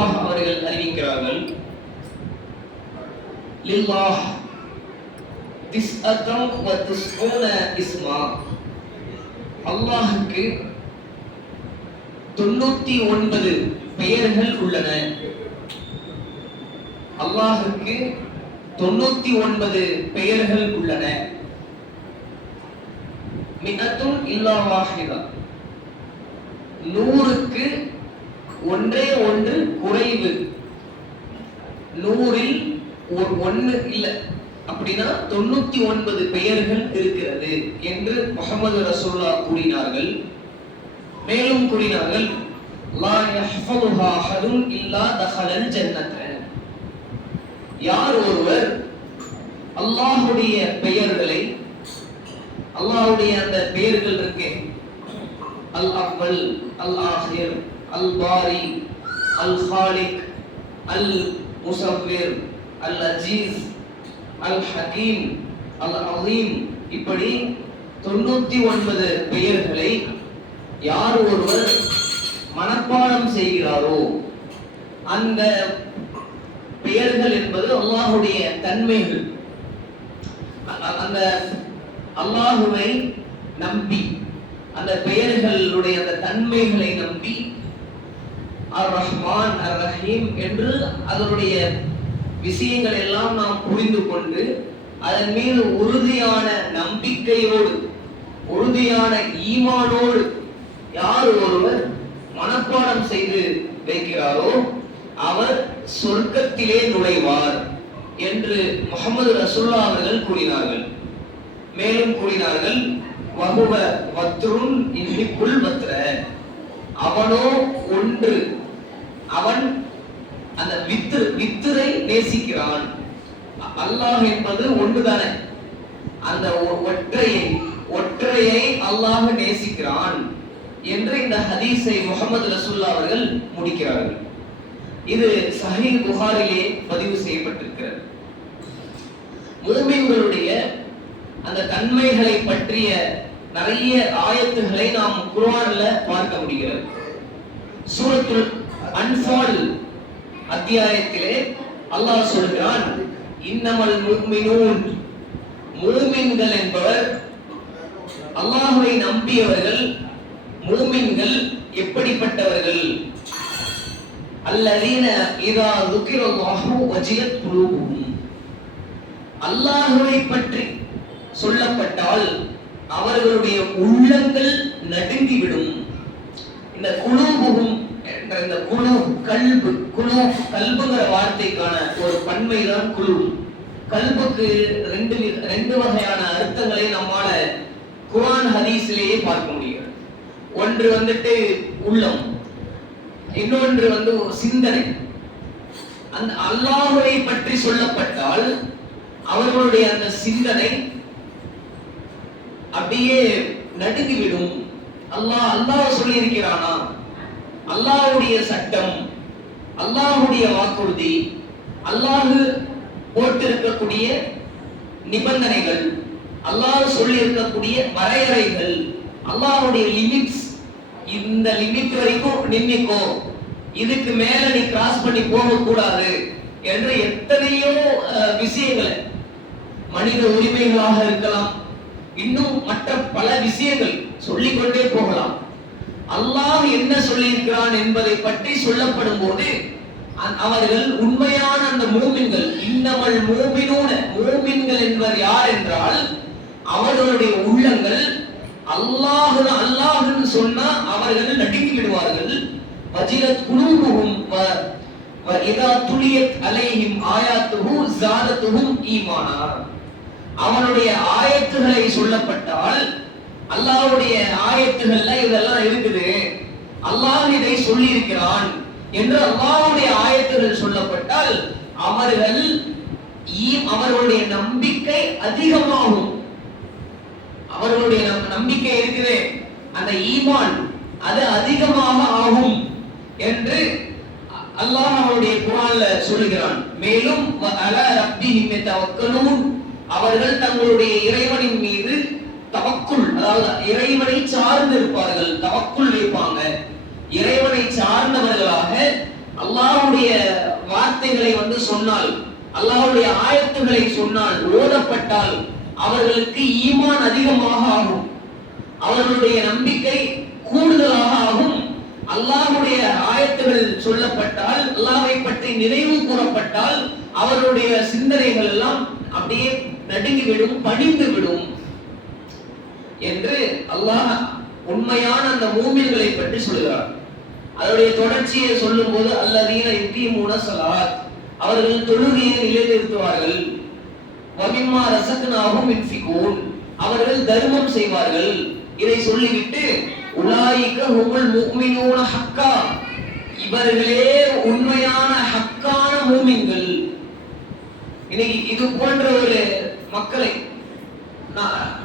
அல்லாஹ் அவர்கள் அறிவிக்கிறார்கள் லில்லாஹ் திஸ்அத்தம் வ திஸ்ஊன இஸ்மா. அல்லாஹ்வுக்கு தொண்ணூத்தி ஒன்பது பெயர்கள் உள்ளன. அல்லாஹுக்கு தொண்ணூத்தி ஒன்பது பெயர்கள் உள்ளன. மிகத்தும் இல்லா வாஹிதா. நூறுக்கு ஒன்றே ஒன்று குறைவு. நூறில் ஒரு ஒண்ணு இல்ல. அப்படின்னா தொண்ணூத்தி ஒன்பது பெயர்கள் இருக்கிறது என்று முகமது ரசூல்லா கூறினார்கள். மேலும் கூறினார்கள் இல்லா யார் ஒருவர் அல்லாஹுடைய பெயர்களை அல்லாஹுடைய அந்த பெயர்கள் இருக்கே அல் அவ்வல் அல் ஆஹிர் அல் பாரி அல் ஹாலிக் அல் முசவ்விர் அல் அஜீஸ் அல் ஹகீம் அல் அலீம் இப்படி தொண்ணூத்தி ஒன்பது பெயர்களை யார் ஒருவர் மனப்பாடம் செய்கிறாரோ அந்த பெயர்கள் என்பது அல்லாஹுடைய தன்மைகள். அந்த அல்லாஹுவை நம்பி அந்த பெயர்களுடைய அந்த தன்மைகளை நம்பி அர் ரஹ்மான் அர் ரஹீம் என்று அதனுடைய விஷயங்கள் எல்லாம் நாம் புரிந்து கொண்டு அதன் மீது உறுதியான நம்பிக்கையோடு உறுதியான ஈமானோடு யார் ஒருவர் மனப்பாடம் செய்து வைக்கிறாரோ அவர் சொர்க்கத்திலே நுழைவார் என்று முகமது ரசுல்லா அவர்கள் கூறினார்கள். மேலும் கூறினார்கள் வகுவ வத்ருன் இன்னிக்குள் வத்ர. அவனோ ஒன்று அவன் அந்த வித்து வித்துரை நேசிக்கிறான். அல்லாஹ் என்பது ஒன்றுதானே? அந்த ஒ- ஒற்றையை ஒற்றையை அல்லாஹ் நேசிக்கிறான் என்று இந்த ஹதீஸை முகமது ரசுல்லா அவர்கள் முடிக்கிறார்கள். இது சஹீஹ் புகாரிலே பதிவு செய்யப்பட்டிருக்கிறது. மூமின்களுடைய அந்த தன்மைகளை பற்றிய நிறைய ஆயத்துகளை நாம் குர்ஆன்ல பார்க்க முடிகிறது. சூரத்துல் அன்பால் அத்தியாயத்திலே அல்லாஹ் சொல்கிறான் இன்னமல் முக்மினூன். முழுமின்கள் என்பவர் அல்லாஹுவை நம்பியவர்கள் முழுமின்கள் எப்படிப்பட்டவர்கள்? அல்லதீன இதா துக்கிரல்லாஹு வஜியத் குலூபும் அல்லாஹுவை பற்றி சொல்லப்பட்டால் அவர்களுடைய உள்ளங்கள் நடுங்கிவிடும். இந்த குலூபுகும் என்ற இந்த குழு கல்பு குழு கல்புங்கிற வார்த்தைக்கான ஒரு பன்மை தான் குழு கல்புக்கு ரெண்டு ரெண்டு வகையான அர்த்தங்களை நம்மால குரான் ஹதீஸ்லேயே பார்க்க முடியும். ஒன்று வந்துட்டு உள்ளம் இன்னொன்று வந்து ஒரு சிந்தனை. அந்த அல்லாஹுவை பற்றி சொல்லப்பட்டால் அவர்களுடைய அந்த சிந்தனை அப்படியே நடுங்கிவிடும். அல்லாஹ் அல்லாஹ் சொல்லியிருக்கிறானா? அல்லாஹுடைய சட்டம் அல்லாஹுடைய வாக்குறுதி அல்லாஹு போட்டிருக்கக்கூடிய நிபந்தனைகள் அல்லாஹ் சொல்லியிருக்கக்கூடிய வரையறைகள் அல்லாஹுடைய லிமிட்ஸ் இந்த லிமிட் வரைக்கும் நின்னிக்கோ இதுக்கு மேல நீ கிராஸ் பண்ணி போகக்கூடாது என்று எத்தனையோ விஷயங்களை மனித உரிமைகளாக இருக்கலாம் இன்னும் மற்ற பல விஷயங்கள் சொல்லிக்கொண்டே போகலாம். அல்லாஹ் என்ன சொல்லியிருக்கிறான் என்பதை பற்றி சொல்லப்படும் போது அவர்கள் உண்மையான அந்த மூமின்கள் இன்னமல் மூமினோட மூமின்கள் என்பவர் யார் என்றால் அவர்களுடைய உள்ளங்கள் அல்லாஹு அல்லாஹுன்னு சொன்னா அவர்கள் நடுங்கி விடுவார்கள் வஜிலத் குலூபுஹும் வ வ இதா துளியத் அலைஹிம் ஆயாத்துஹு ஜாதத்துஹும் ஈமானார் அவனுடைய ஆயத்துகளை சொல்லப்பட்டால் அல்லாவுடைய ஆயத்துகள்ல இதெல்லாம் இருக்குது. அல்லாஹ் இதை சொல்லி இருக்கிறான் என்று அல்லாவுடைய ஆயத்துகள் சொல்லப்பட்டால் அவர்கள் அவர்களுடைய நம்பிக்கை அதிகமாகும். அவர்களுடைய நம்- நம்பிக்கை இருக்குது. அந்த ஈமான் அது அதிகமாக ஆகும் என்று அல்லாஹ் அவருடைய குரான்ல சொல்லுகிறான். மேலும் அவர்கள் தங்களுடைய இறைவனின் மீது தவக்குள் அதாவது இறைவனை சார்ந்து இருப்பார்கள் தவக்குள் வைப்பாங்க இறைவனை சார்ந்தவர்களாக அல்லாவுடைய வார்த்தைகளை வந்து சொன்னால் அல்லாஹுடைய ஆயத்துகளை சொன்னால் ஓதப்பட்டால் அவர்களுக்கு ஈமான் அதிகமாக ஆகும். அவர்களுடைய நம்பிக்கை கூடுதலாக ஆகும். அல்லாஹுடைய ஆயத்துகள் சொல்லப்பட்டால் அல்லாஹை பற்றி நினைவு கூறப்பட்டால் அவருடைய சிந்தனைகள் எல்லாம் அப்படியே நடுங்கிவிடும் பணிந்து விடும் என்று அல்லாஹ் உண்மையான அந்த மூமின்களை பற்றி சொல்கிறார் அதனுடைய தொடர்ச்சியை சொல்லும்போது அல்லதீன யுக்கீமுன ஸலாத். அவர்கள் தொழுகையை நிலைநிறுத்துவார்கள். வமிம்மா ரசக்னாஹும் யுன்ஃபிகூன். அவர்கள் தர்மம் செய்வார்கள். இதை சொல்லிவிட்டு உலாயிக ஹுமுல் முஃமினூன ஹக்கா. இவர்களே உண்மையான ஹக்கான மூமின்கள். இன்னைக்கு இது போன்ற ஒரு மக்களை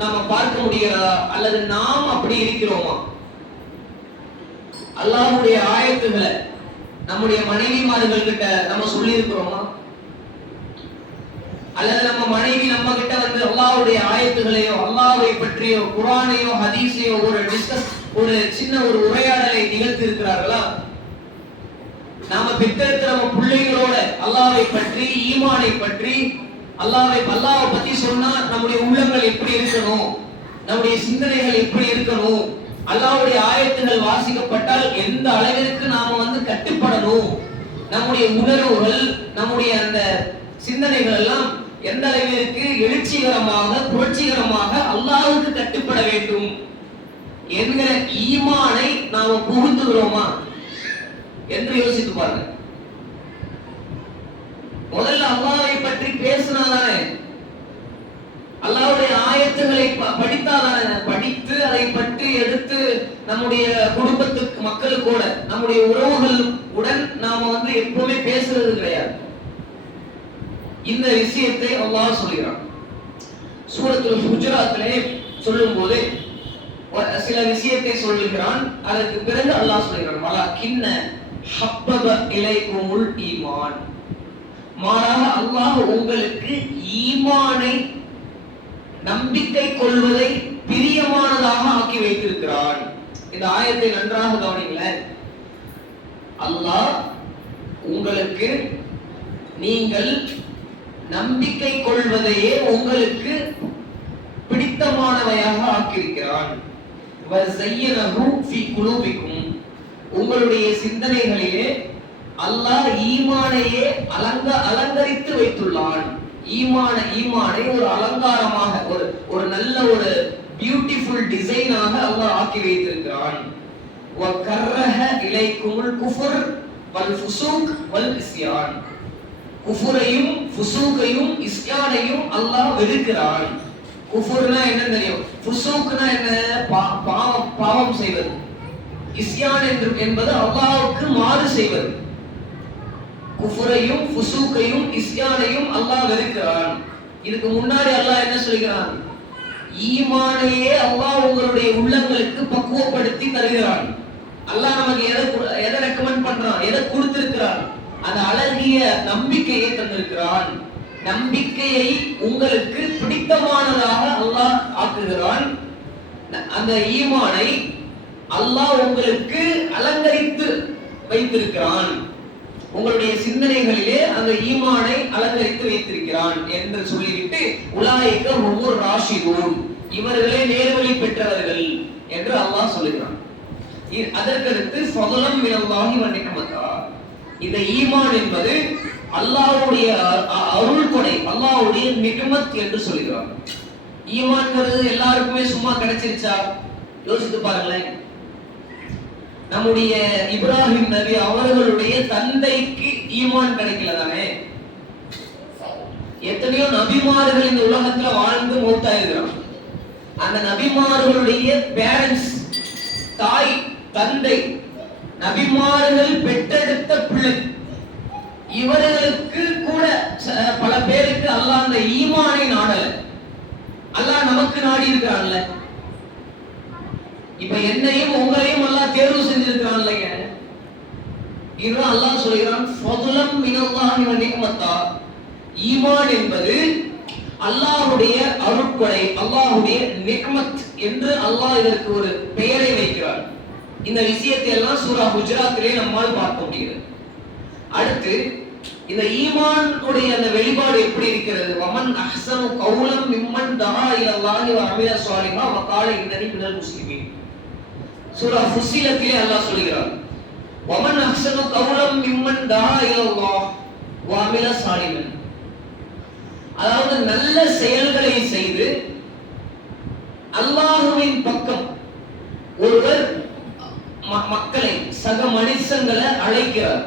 நாம பார்க்க முடிகிறதா? அல்லது நாம் அப்படி இருக்கிறோமா? அல்லாஹுடைய ஆயத்துகளை நம்முடைய மனைவிமார்கள் கிட்ட நம்ம சொல்லி இருக்கிறோமா அல்லது நம்ம மனைவி நம்ம கிட்ட வந்து அல்லாஹ்வுடைய ஆயத்துகளையோ அல்லாவை பற்றியோ குரானையோ ஹதீஸையோ ஒரு டிஸ்கஸ் ஒரு சின்ன ஒரு உரையாடலை நிகழ்த்தி இருக்கிறார்களா நாம பெற்றெடுத்த நம்ம பிள்ளைகளோட அல்லாவை பற்றி ஈமானை பற்றி அல்லாவை அல்லாவை பத்தி சொன்னா நம்முடைய உள்ளங்கள் எப்படி இருக்கணும்? நம்முடைய சிந்தனைகள் எப்படி இருக்கணும்? அல்லாவுடைய ஆயத்துகள் வாசிக்கப்பட்டால் எந்த அளவிற்கு நாம வந்து கட்டுப்படணும்? நம்முடைய உணர்வுகள் நம்முடைய அந்த சிந்தனைகள் எல்லாம் எந்த அளவிற்கு எழுச்சிகரமாக புரட்சிகரமாக அல்லாவுக்கு கட்டுப்பட வேண்டும்? என்கிற ஈமானை நாம புகுந்துகிறோமா? என்று யோசித்து பாருங்க முதல்ல அல்லாவை பற்றி பேசினாதானே அல்லாவுடைய ஆயத்துகளை ப- படித்தாதானே படித்து அதை பற்றி எடுத்து நம்முடைய குடும்பத்துக்கு மக்களுக்கூட நம்முடைய உறவுகள் உடன் நாம வந்து எப்பவுமே பேசுறது கிடையாது. இந்த விஷயத்தை அல்லாஹ் சொல்கிறான். சூரத்தில் குஜராத்திலே சொல்லும் போது சில விஷயத்தை சொல்லுகிறான். அதற்கு பிறகு அல்லாஹ் சொல்கிறான் வலா கிண்ண ஹப்பப இலைக்குமுல் ஈமான். மாறாக அல்லாஹ் உங்களுக்கு ஈமானை நம்பிக்கை கொள்வதை பிரியமானதாக ஆக்கி வைத்திருக்கிறான். இந்த ஆயத்தை நன்றாக கவனிங்களேன் அல்லாஹ் உங்களுக்கு நீங்கள் நம்பிக்கை கொள்வதையே உங்களுக்கு பிடித்தமானவையாக ஆக்கியிருக்கிறான். உங்களுடைய சிந்தனைகளிலே அல்லாஹ் ஈமானையே அலங்க அலங்கரித்து வைத்துள்ளான். ஈமான ஈமானை ஒரு அலங்காரமாக ஒரு ஒரு நல்ல ஒரு பியூட்டிஃபுல் டிசைனாக அல்லாஹ் ஆக்கி வைத்திருக்கிறான். வக்கர்ரஹ இலைக்குமுல் குஃபர் வல் ஃபுசூக் வல் இஸ்யான். குஃபுரையும் ஃபுசூக்கையும் இஸ்யானையும் அல்லாஹ் வெறுக்கிறான். குஃபுர்னா என்ன தெரியும்? ஃபுசூக்னா என்ன? பா- பாவம் பாவம் செய்வது. இஸ்யான் என்று என்பது அல்லாஹ்வுக்கு மாறு செய்வது. குஃபுரையும் ஃபுசூக்கையும் இஸ்யானையும் அல்லாஹ் வெறுக்கிறான். இதுக்கு முன்னாடி அல்லாஹ் என்ன சொல்கிறான்? ஈமானையே அல்லாஹ் உங்களுடைய உள்ளங்களுக்கு பக்குவப்படுத்தி தருகிறான். அல்லாஹ் நமக்கு எதை எதை ரெக்கமெண்ட் பண்றான்? எதை கொடுத்திருக்கிறான்? அந்த அழகிய நம்பிக்கையை தந்திருக்கிறான். நம்பிக்கையை உங்களுக்கு பிடித்தமானதாக அல்லாஹ் ஆக்குகிறான். அந்த ஈமானை அல்லாஹ் உங்களுக்கு அலங்கரித்து வைத்திருக்கிறான். உங்களுடைய சிந்தனைகளிலே அந்த ஈமானை அலங்கரித்து வைத்திருக்கிறான் என்று சொல்லிவிட்டு உலாய்க்க ஒவ்வொரு ராஷிதூன் இவர்களே நேர்வழி பெற்றவர்கள் என்று அல்லாஹ் சொல்லுகிறான். இ- அதற்கடுத்து ஃபதலம் மினல்லாஹி வ இந்த ஈமான் என்பது அல்லாவுடைய அ- அ- அருள் கொடை அல்லாஹ்வுடைய நிகமத் என்று சொல்கிறான் ஈமான்ங்கிறது எல்லாருக்குமே சும்மா கிடைச்சிருச்சா? யோசித்து பாருங்களேன். நம்முடைய இப்ராஹிம் நபி அவர்களுடைய தந்தைக்கு ஈமான் கிடைக்கல தானே? எத்தனையோ நபிமார்கள் இந்த உலகத்துல வாழ்ந்து மூத்தாயிருக்கிறான் அந்த நபிமார்களுடைய பேரண்ட்ஸ் தாய் தந்தை நபிமார்கள் பெற்றெடுத்த பிள்ளை இவர்களுக்கு கூட பல பேருக்கு அல்லாஹ் அந்த ஈமானை நாடல. அல்லாஹ் நமக்கு நாடி இருக்கிறான்ல இப்ப என்னையும் உங்களையும் அல்லாஹ் தேர்வு செஞ்சிருக்கான் இல்லைங்க. இதுதான் அல்லாஹ் சொல்கிறான் ஃபதுலம் மினல்லாஹி வ நிக்மத்தா. ஈமான் என்பது அல்லாஹ்வுடைய அருட்கொடை அல்லாஹ்வுடைய நிக்மத் என்று அல்லாஹ் இதற்கு ஒரு பெயரை வைக்கிறார் இந்த விஷயத்தை எல்லாம் சூரா குஜராத்திலே நம்மால் பார்க்க முடிகிறது. அடுத்து இந்த ஈமான் உடைய அந்த வெளிப்பாடு எப்படி இருக்கிறது? வமன் அஹ்சனு கௌலம் மிம்மன் தஹா இலல்லாஹி வ அமில ஸாலிஹா வ கால இன்னனி மினல் முஸ்லிமீன். சூரா ஃபுஸ்ஸிலத்திலே அல்லாஹ் சொல்கிறார் வமன் அஹ்சனு கவுலம் மிம்மன் தஹா இலல்லாஹ். வ அமில அதாவது நல்ல செயல்களை செய்து அல்லாஹுவின் பக்கம் ஒருவர் ம- மக்களை சக மனுஷங்களை அழைக்கிறார்.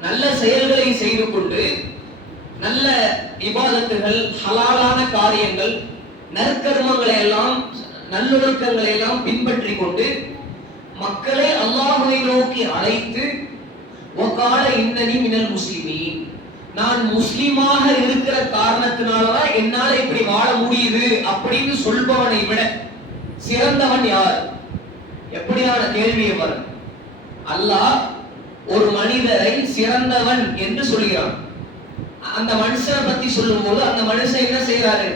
நல்ல செயல்களை செய்து கொண்டு நல்ல இபாதத்துகள் ஹலாலான காரியங்கள் நற்கர்மங்களை எல்லாம் நல்லொழுக்கங்களை எல்லாம் பின்பற்றி கொண்டு மக்களை அல்லாஹுவை நோக்கி அழைத்து ஒகால இன்னனி மினல் முஸ்லிமீன். நான் முஸ்லிமாக இருக்கிற காரணத்தினாலதான் என்னால இப்படி வாழ முடியுது அப்படின்னு சொல்பவனை விட சிறந்தவன் யார்? எப்படியான கேள்வியை வரும் அல்லாஹ் ஒரு மனிதரை சிறந்தவன் என்று சொல்கிறான். அந்த மனுஷனை பத்தி சொல்லும்போது அந்த மனுஷன் என்ன செய்யறாரு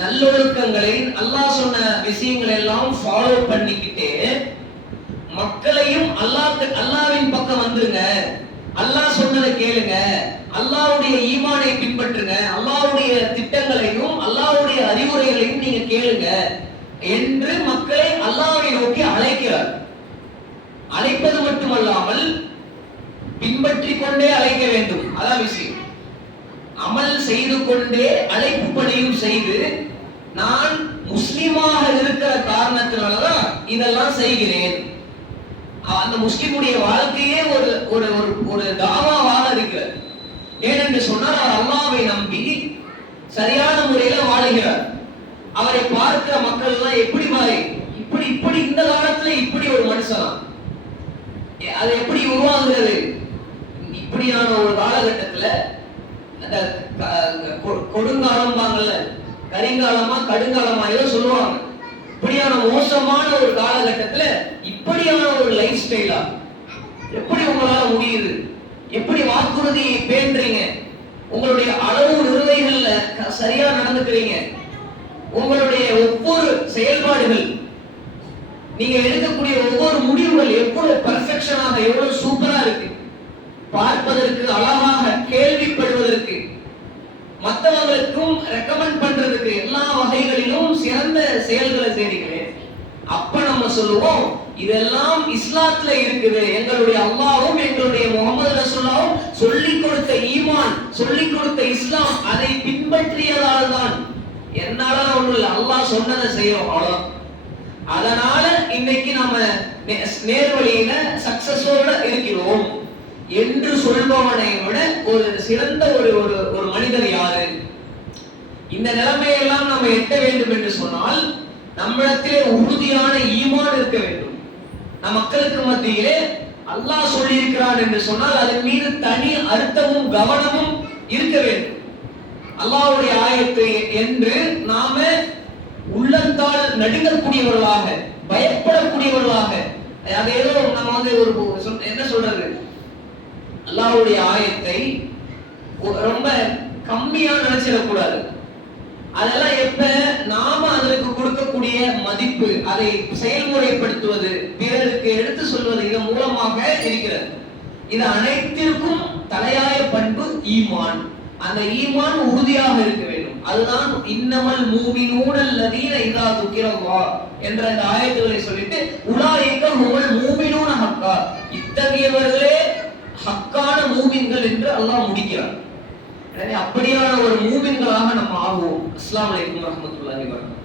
நல்லொழுக்கங்களை அல்லாஹ் சொன்ன விஷயங்களை எல்லாம் ஃபாலோ பண்ணிக்கிட்டே மக்களையும் அல்லாஹ் அல்லாவின் பக்கம் வந்துருங்க. அல்லாஹ் சொன்னதை கேளுங்க. அல்லாவுடைய ஈமானை பின்பற்றுங்க. அல்லாவுடைய திட்டங்களையும் அல்லாவுடைய அறிவுரைகளையும் நீங்க கேளுங்க என்று மக்களை அல்லாவை நோக்கி அழைக்கிறார். அழைப்பது மட்டுமல்லாமல் பின்பற்றி கொண்டே அழைக்க வேண்டும். அதான் விஷயம். அமல் செய்து கொண்டே அழைப்பு பணியும் செய்து நான் முஸ்லிமாக இருக்கிற காரணத்தினாலதான் இதெல்லாம் செய்கிறேன். அந்த முஸ்லிமுடைய வாழ்க்கையே ஒரு ஒரு ஒரு ஒரு தாவாவாக இருக்கிறது. ஏனென்று சொன்னால் அவர் அல்லாவை நம்பி சரியான முறையில வாழுகிறார். அவரை பார்க்கிற மக்கள் எல்லாம் எப்படி மாறி இப்படி இப்படி இந்த காலத்துல இப்படி ஒரு மனுஷனா? அது எப்படி உருவாகுறது? இப்படியான ஒரு காலகட்டத்துல அந்த கொடுங்காலம் கொ- கரிங்காலமா கடுங்காலமா ஏதோ சொல்லுவாங்க. இப்படியான மோசமான ஒரு காலகட்டத்துல இப்படியான ஒரு லைஃப் ஸ்டைலா எப்படி உங்களால முடியுது? எப்படி வாக்குறுதியை பேன்றீங்க உங்களுடைய அளவு நிறுவைகள்ல சரியா நடந்துக்கிறீங்க? உங்களுடைய ஒவ்வொரு செயல்பாடுகள் நீங்க எடுக்கக்கூடிய ஒவ்வொரு முடிவுகள் எவ்வளவு பர்ஃபெக்ஷனாக எவ்வளவு சூப்பரா இருக்கு? பார்ப்பதற்கு அழகாக கேள்விப்படும் மற்றவங்களுக்கும் ரெக்கமெண்ட் பண்றதுக்கு எல்லா வகைகளிலும் சிறந்த செயல்களை செய்றீங்களே அப்ப நம்ம சொல்லுவோம் இதெல்லாம் இஸ்லாத்துல இருக்குது. எங்களுடைய அல்லாவும் எங்களுடைய முகமது ரசுல்லாவும் சொல்லிக் கொடுத்த ஈமான் சொல்லி கொடுத்த இஸ்லாம் அதை பின்பற்றியதால் தான். என்னால ஒண்ணு இல்லை அல்லாஹ் சொன்னதை செய்யறோம் அவ்வளவுதான். அதனால இன்னைக்கு நம்ம நே- நேர்வழியில சக்சஸோட இருக்கிறோம். என்று சொல்பவனை விட ஒரு சிறந்த ஒரு ஒரு ஒரு மனிதர் யாரு? இந்த நிலைமையெல்லாம் நம்ம எட்ட வேண்டும் என்று சொன்னால் நம்மிடத்திலே உறுதியான ஈமான் இருக்க வேண்டும். நம் மக்களுக்கு மத்தியிலே அல்லாஹ் சொல்லியிருக்கிறான் என்று சொன்னால் அதன் மீது தனி அர்த்தமும் கவனமும் இருக்க வேண்டும். அல்லாவுடைய ஆயத்து என்று நாம உள்ளத்தால் நடுங்கக்கூடியவர்களாக பயப்படக்கூடியவர்களாக அது ஏதோ நம்ம வந்து ஒரு என்ன சொல்றது? அல்லாவுடைய ஆயத்தை ரொம்ப கம்மியா நினைச்சிடக்கூடாது. அதெல்லாம் எப்ப நாம அதற்கு கொடுக்கக்கூடிய மதிப்பு அதை செயல்முறைப்படுத்துவது பிறருக்கு எடுத்து சொல்வது இதன் மூலமாக இருக்கிறது. இது அனைத்திற்கும் தலையாய பண்பு ஈமான். அந்த ஈமான் உறுதியாக இருக்க வேண்டும். அதுதான் இன்னமல் மூமினூன நதீன இதா துக்கிரவா என்ற அந்த ஆயத்துகளை சொல்லிட்டு உலாயிக்க உங்கள் மூமினூன ஹக்கா. இத்தகையவர்களே மூமின்கள் என்று அல்லாஹ் முடிக்கிறார் எனவே அப்படியான ஒரு மூமின்களாக நம்ம ஆகுவோம். அஸ்லாம் அலைக்கும் வரஹ்மத்துல்லாஹி வபரகாத்துஹு.